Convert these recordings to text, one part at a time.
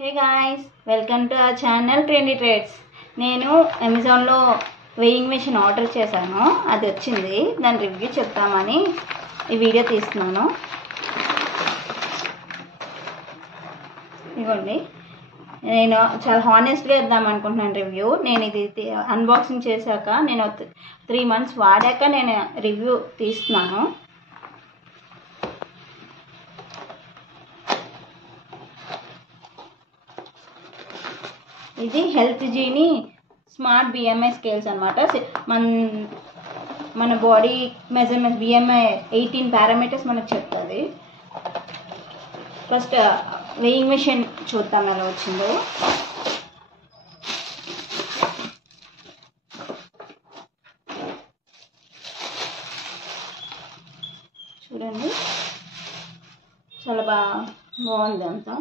Hey guys, welcome to our channel trendy trades. నేను అమెజాన్లో weighing machine order చేశాను. అది వచ్చింది. దాని రివ్యూ చెప్తామని ఈ వీడియో తీస్తున్నాను. ఇదిగోండి, నేను చాలా హానెస్ట్గా ఇద్దాం అనుకుంటున్నాను రివ్యూ. నేను ఇది అన్బాక్సింగ్ చేశాక నేను 3 months వాడాక నేను రివ్యూ తీస్తున్నాను. ఇది హెల్త్ జీని స్మార్ట్ బిఎంఐ స్కేల్స్ అనమాట. మన బాడీ మెజర్మెంట్ బిఎంఐ 18 పారామీటర్స్ మనకు చెప్తుంది. ఫస్ట్ వెయింగ్ మెషిన్ చూద్దాం ఎలా వచ్చిందో. చూడండి, చాలా బాగుంది అంతా.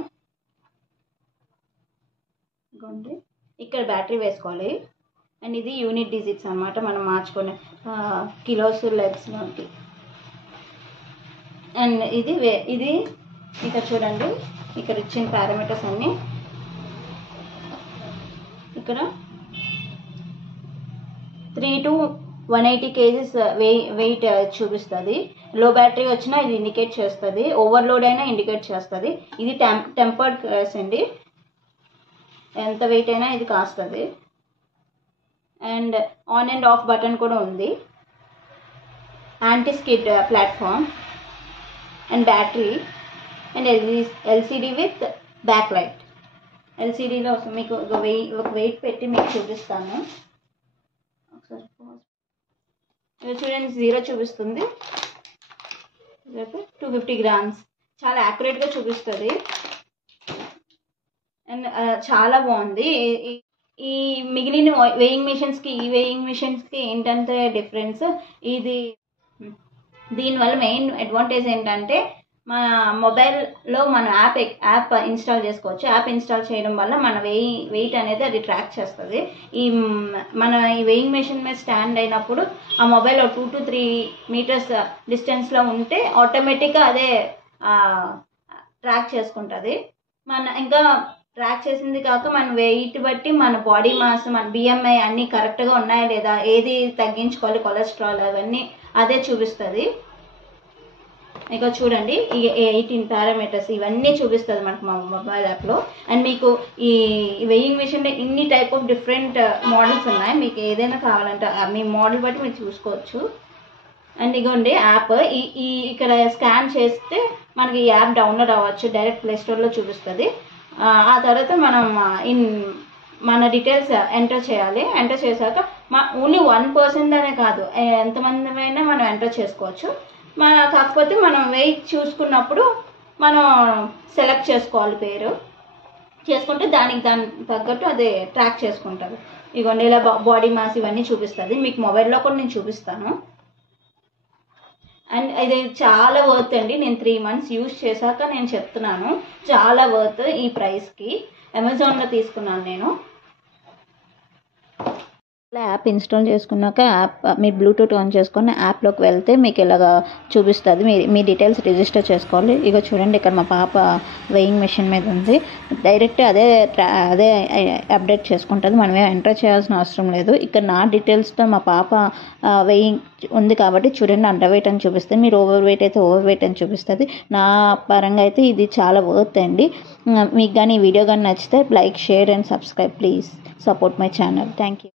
ఇదిగోండి, ఇక్కడ బ్యాటరీ వేసుకోవాలి. అండ్ ఇది యూనిట్ డిజిట్స్ అనమాట, మనం మార్చుకునే కిలోస్ లెగ్స్లోకి. అండ్ ఇది ఇక్కడ చూడండి, ఇక్కడ ఇచ్చిన పారామీటర్స్ అన్నీ. ఇక్కడ 3 to 180 kgs వెయిట్ చూపిస్తుంది. లో బ్యాటరీ వచ్చినా ఇది ఇండికేట్ చేస్తుంది, ఓవర్లోడ్ అయినా ఇండికేట్ చేస్తుంది. ఇది టెంపర్డ్ గ్యాస్ అండి, ఎంత వెయిట్ అయినా ఇది కాస్తుంది. And on and off button కూడా ఉంది. Anti skid platform and battery and LCD with back light. ఎల్సిడిలో మీకు ఒక వెయిట్ పెట్టి మీకు చూపిస్తాను. ఒకసారి చూడండి, 0 చూపిస్తుంది, 250 grams. చాలా యాక్యురేట్గా చూపిస్తుంది అండ్ చాలా బాగుంది. ఈ మిగిలిన వెయింగ్ మిషన్స్కి ఈ వెయింగ్ మిషన్స్కి ఏంటంటే డిఫరెన్స్, దీనివల్ల మెయిన్ అడ్వాంటేజ్ ఏంటంటే మన మొబైల్లో మన యాప్ ఇన్స్టాల్ చేసుకోవచ్చు. యాప్ ఇన్స్టాల్ చేయడం వల్ల మన వెయిట్ అనేది అది ట్రాక్ చేస్తుంది. మన ఈ వెయింగ్ మెషిన్ మీద స్టాండ్ అయినప్పుడు ఆ మొబైల్ 2 to 3 meters డిస్టెన్స్లో ఉంటే ఆటోమేటిక్గా అదే ట్రాక్ చేసుకుంటుంది. ఇంకా ట్రాక్ చేసింది కాక మన వెయిట్ బట్టి మన బాడీ మాస్, మన బిఎంఐ అన్నీ కరెక్ట్గా ఉన్నాయా లేదా, ఏది తగ్గించుకోవాలి, కొలెస్ట్రాల్ అవన్నీ అదే చూపిస్తుంది. ఇక చూడండి, ఈ 18 పారామీటర్స్ ఇవన్నీ చూపిస్తుంది మనకు మా మొబైల్ యాప్లో. అండ్ మీకు ఈ వెయింగ్ మెషిన్లో ఇన్ని టైప్ ఆఫ్ డిఫరెంట్ మోడల్స్ ఉన్నాయి. మీకు ఏదైనా కావాలంటే మీ మోడల్ బట్టి మీరు చూసుకోవచ్చు. అండ్ ఇగోండి యాప్, ఇక్కడ స్కాన్ చేస్తే మనకి ఈ యాప్ డౌన్లోడ్ అవ్వచ్చు. డైరెక్ట్ ప్లేస్టోర్లో చూపిస్తుంది. ఆ తర్వాత మనం మన డీటెయిల్స్ ఎంటర్ చేయాలి. ఎంటర్ చేశాక ఓన్లీ 1% అనే కాదు, ఎంతమందిమైనా మనం ఎంటర్ చేసుకోవచ్చు. కాకపోతే మనం వెయిట్ చూసుకున్నప్పుడు మనం సెలెక్ట్ చేసుకోవాలి, పేరు చేసుకుంటే దానికి తగ్గట్టు అదే ట్రాక్ చేసుకుంటారు. ఇగోండి, ఇలా బాడీ మాస్ ఇవన్నీ చూపిస్తుంది. మీకు మొబైల్లో కూడా నేను చూపిస్తాను. అండ్ ఇది చాలా వర్త్ అండి. నేను 3 months యూజ్ చేశాక నేను చెప్తున్నాను, చాలా వర్త్ ఈ ప్రైస్కి. అమెజాన్లో తీసుకున్నాను నేను. యాప్ ఇన్స్టాల్ చేసుకున్నాక మీరు బ్లూటూత్ ఆన్ చేసుకొని యాప్లోకి వెళ్తే మీకు ఇలాగా చూపిస్తుంది. మీ డీటెయిల్స్ రిజిస్టర్ చేసుకోవాలి. ఇక చూడండి, ఇక్కడ మా పాప వెయింగ్ మెషిన్ మీద ఉంది. డైరెక్ట్ అదే అప్డేట్ చేసుకుంటుంది, మనమే ఎంటర్ చేయాల్సిన అవసరం లేదు. ఇక్కడ నా డీటెయిల్స్తో మా పాప వెయింగ్ ఉంది కాబట్టి చూడండి, అండర్ వెయిట్ అని చూపిస్తుంది. మీరు ఓవర్ వెయిట్ అయితే ఓవర్ వెయిట్ అని చూపిస్తుంది. నా పరంగా అయితే ఇది చాలా వర్త్ అండి. మీకు కానీ ఈ వీడియో కానీ నచ్చితే like, share and subscribe. Please support my channel. Thank you.